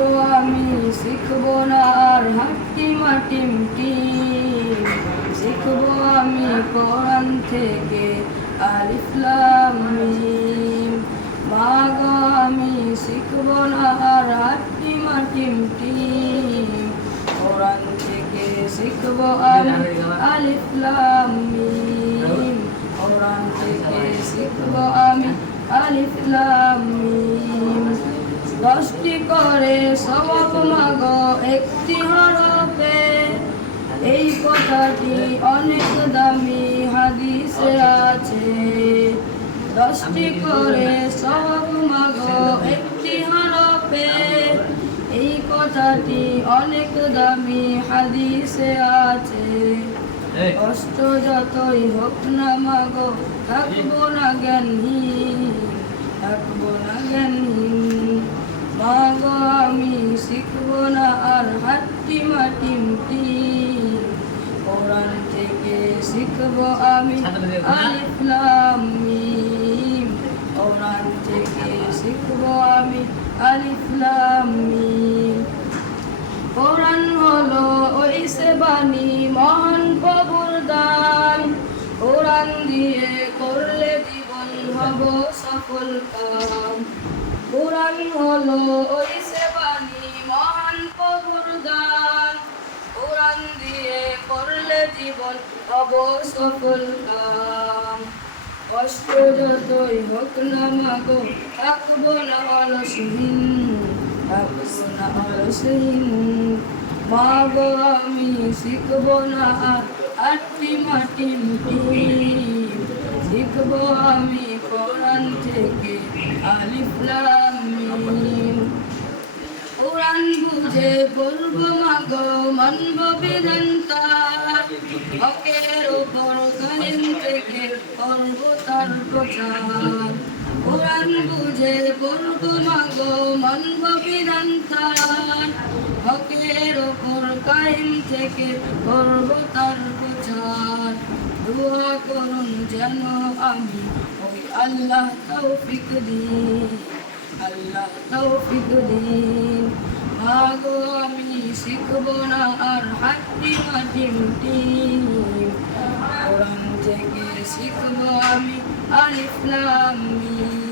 গো আমি শিখবো না আর হাট্টিমা টিম শিখবো আমি কোরআন থেকে আলিফ লাম মিম। মা গো আমি শিখবো না আর হাট্টিমা টিম কোরআন থেকে শিখবো আমি আলিফ লাম মিম। কোরআন থেকে শিখবো আমি আলিফ লাম মিম। 10টি করে সওয়াব মাগো একটি হরফে, এই কথাটি অনেক দামি হাদিসে আছে। 10টি করে সওয়াব মাগো একটি হরফে, এই কথাটি অনেক দামি হাদিসে আছে। কষ্ট যতই হোক না মাগো থাকবো না জ্ঞানহীন, থাকবো না জ্ঞানহীন। মা গো আমি শিখবো না আর হাট্টিমা টিম কোরআন থেকে শিখবো আমি আলিফ লাম মিম। কোরআন থেকে শিখবো আমি আলিফ লাম মিম। কোরআন হলো ওই সে বাণী মহান প্রভুর দান, কোরআন দিয়ে করলে জীবন হব সফল কাম। কোরআন হলো ওই সে বাণী মহান প্রভুর দান, কোরআন দিয়ে করলে জীবন হব সফল কাম। কষ্ট যতই হোক না মাগো থাকবো না অলসহীন, থাকবো না অলসহীন। মা গো আমি শিখবো না আর হাট্টিমা টিম শিখবো আমি কোরআন থেকে আলিফ লাম মিম। কোরআন বুঝে পড়বো মাগো মানব বিধান তার, হকের উপর কায়েম থেকে করবো তার প্রচার। কোরআন বুঝে পড়বো মাগো মানব বিধান তার, হকের উপর কায়েম থেকে করবো তার প্রচার। দোয়া করুন যেন আমি ওই আল্লাহ তৌফিক দিন, আল্লাহ তৌফিক দিন। মা গো আমি শিখবো না আর হাট্টিমা টিম কোরআন থেকে শিখবো আমি আলিফ লাম মিম।